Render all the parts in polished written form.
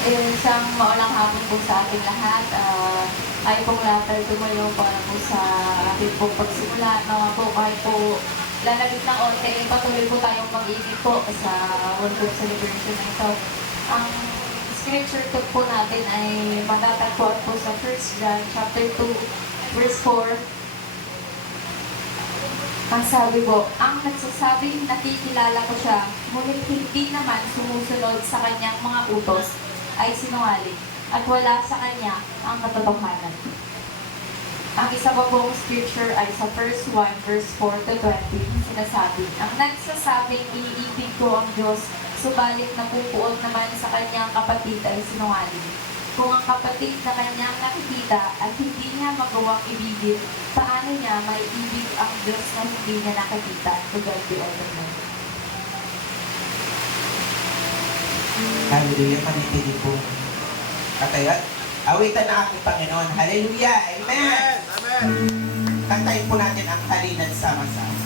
Isang maulang hapon po sa ating lahat. Tayo pong lahat ay tumayo para po sa ating pong pagsimula. Po kahit po lalagit ng onte, patuloy po tayong mag-iigit po sa World Cup celebration na ito. Ang scripture talk po natin ay matatagpuan po sa 1 John chapter 2, verse 4. Ang sabi po, ang nagsasabing nakikilala ko siya, ngunit hindi naman sumusunod sa kanyang mga utos, ay sinungaling, at wala sa kanya ang katotohanan. Ang isa pa pong scripture ay sa verse 1, verse 4 to 20, sinasabi, ang nagsasabing iniibig ko ang Diyos, subalit napupuot naman sa kanyang kapatid ay sinungaling. Kung ang kapatid na kanyang nakikita at hindi niya magawang ibigin, paano niya maiibig ang Diyos na hindi niya nakikita? To God be all the glory. Hallelujah, panitili po. Katayan, awitan na aking Panginoon. Hallelujah, Amen! Amen! Kantayin po natin ang halinan sama-sama.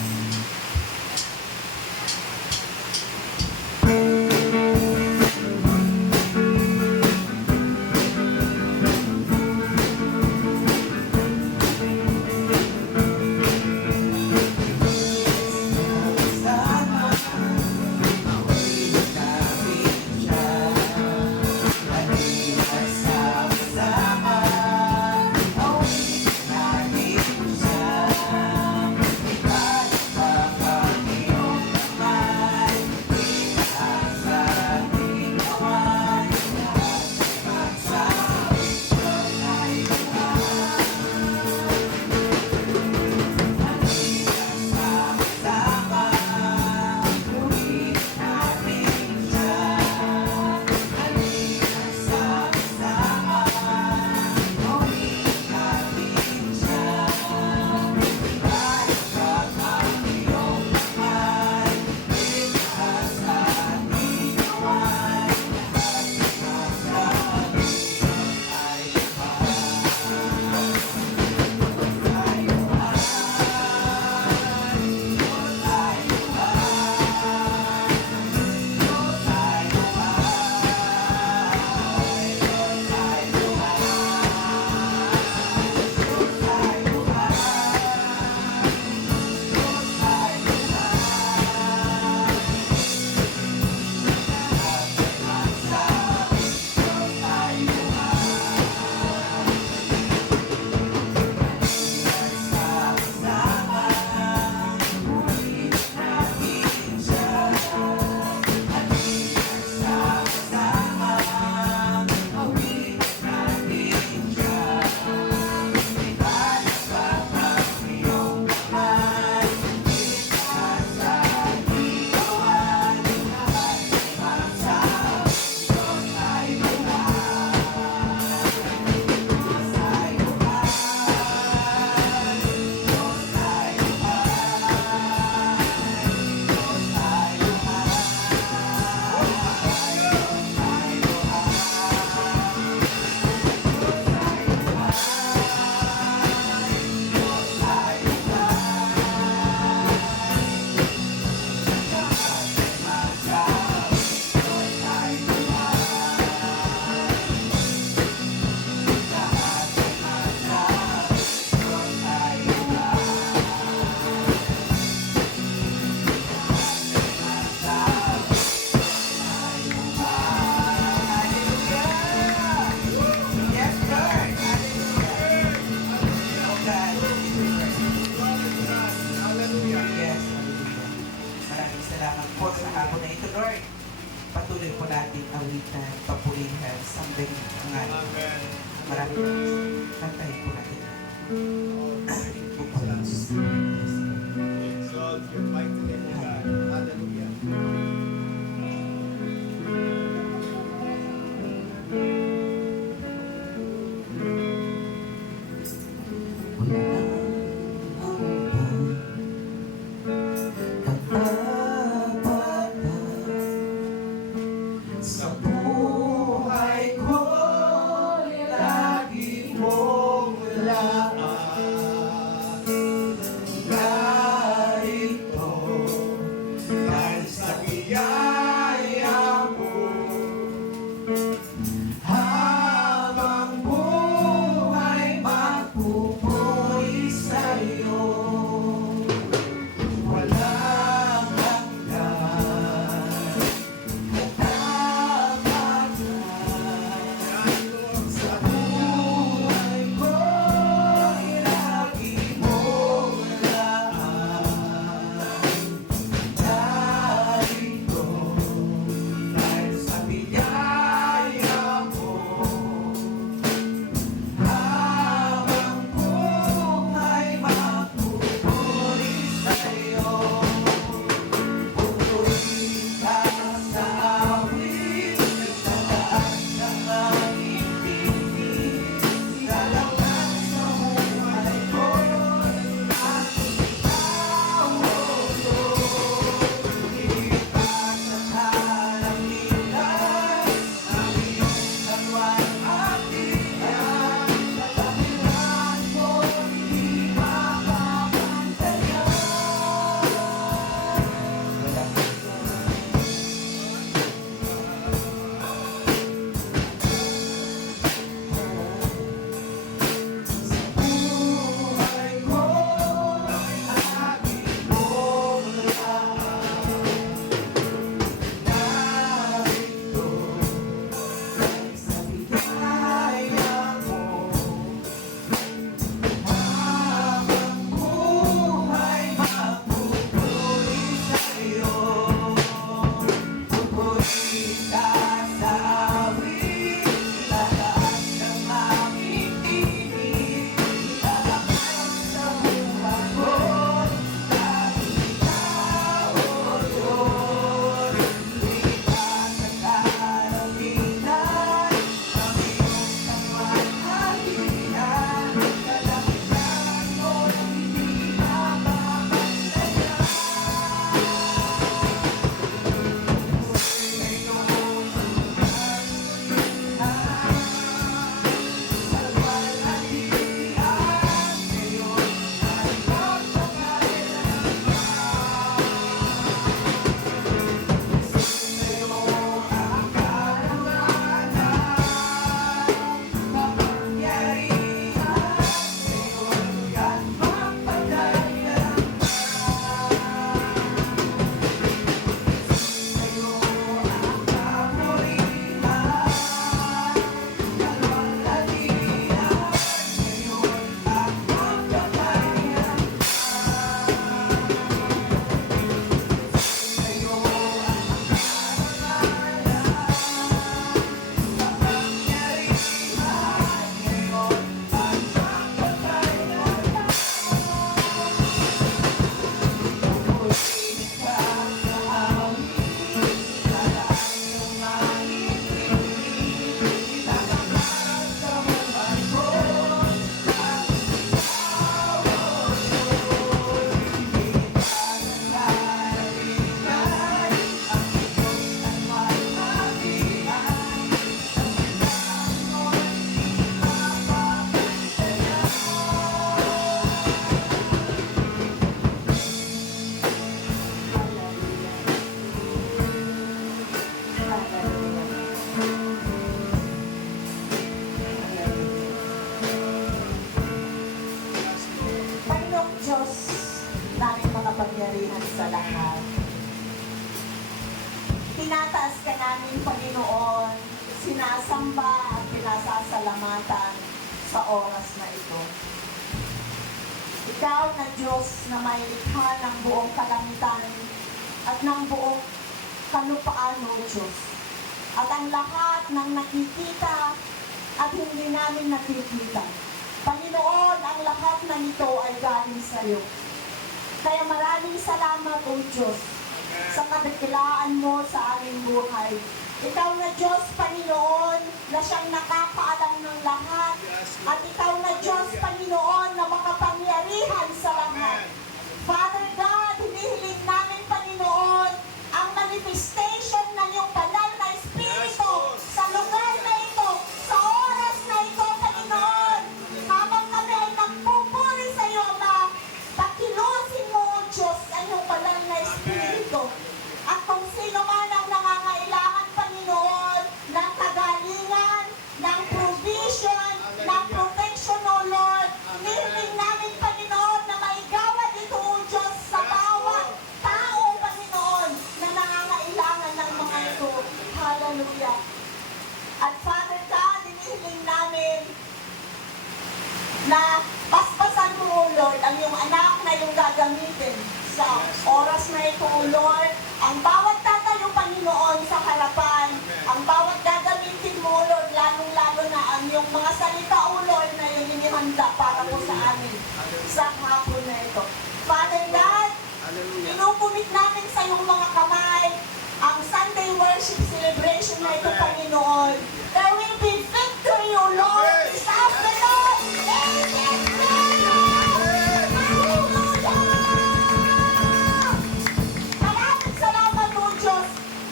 Patuloy po natin awitan, papurihan, sambahin ang ating. Maraming kantahin po natin. Exalt your mighty name, O God. Hallelujah. Sa buhay ko, lagi mong laan. Narito Habang buhay magpupuri sa'yo, walang hanggan, katapatan. Sa buhay ko'y lagi mong laan. Narito dahil sa biyaya mo, habang buhay magpupuri sa'yo. Pupuri ka sa awit, itataas ng aming tinig. Dalagan sa buhay ko, at ikaw, O Lord. Ilipas sa kalangitan, ang iyong salwan at tiyan. Katapilan mo, hindi makapantayan. Buhay ko, lagi mong laan. Narito dahil sa biyaya mo, habang buhay magpupuri sa'yo. Pupuri ka sa awit, itataas ng aming tinig. Italakas sa buhay ko, lagi ikaw, O Lord. Ilipas sa kalangitan, ang iyong salwan at tiyan. Kalapitan mo, hindi makapantayan. Panginoong Diyos, namin mga pangyarihan sa lahat. Tinataas ka namin, Panginoon, sinasamba at pinasasalamatan sa oras na ito. Ikaw na Diyos na may likha ng buong kalangitan at ng buong kalupaan, O Diyos. At ang lahat ng nakikita at hindi namin nakikita. Panginoon, ang lahat na ito ay galing sa iyo. Kaya maraming salamat, O Diyos, sa kadakilaan mo sa aming buhay. Ikaw na Diyos, Panginoon, na siyang nakakaalam ng lahat. At ikaw na Diyos, Panginoon, na makapangyarihan sa lahat. Father God, hinihiling namin, Panginoon, ang manifestation ng iyong banal na Espiritu sa lugar na ito, sa oras na ito, Panginoon. Habang kami ay nagpupuri sa iyo, Ama, pakilusin mo, O Diyos, ang iyong banal na Espiritu. At kung sino man ang nangangailangan, Panginoon, ng kagaya Hallelujah. At Father God, inihiling namin na paspasan mo, O Lord, ang iyong anak na iyong gagamitin sa oras na ito, O Lord. Ang bawat tatayo, Panginoon, sa harapan, ang bawat gagamitin mo, O Lord, lalong-lalo na ang iyong mga salita, O Lord, na iyong inihanda para po sa amin sa hapon na ito. Father God, inukumit namin sa iyong mga kamay ang Sunday worship celebration na ito, Panginoon. There will be victory, O Lord, this afternoon. Amen. Maraming salamat, O Diyos.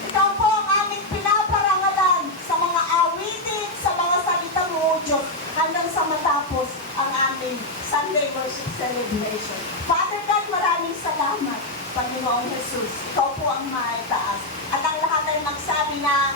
Ikaw po ang aming pinaparangalan sa mga awitin, sa mga salita mo, O Diyos, hanggang sa matapos ang aming Sunday worship celebration. Father God, maraming salamat, Panginoon Jesus. Ikaw po ang maitaas. At ang lahat ay magsabi na,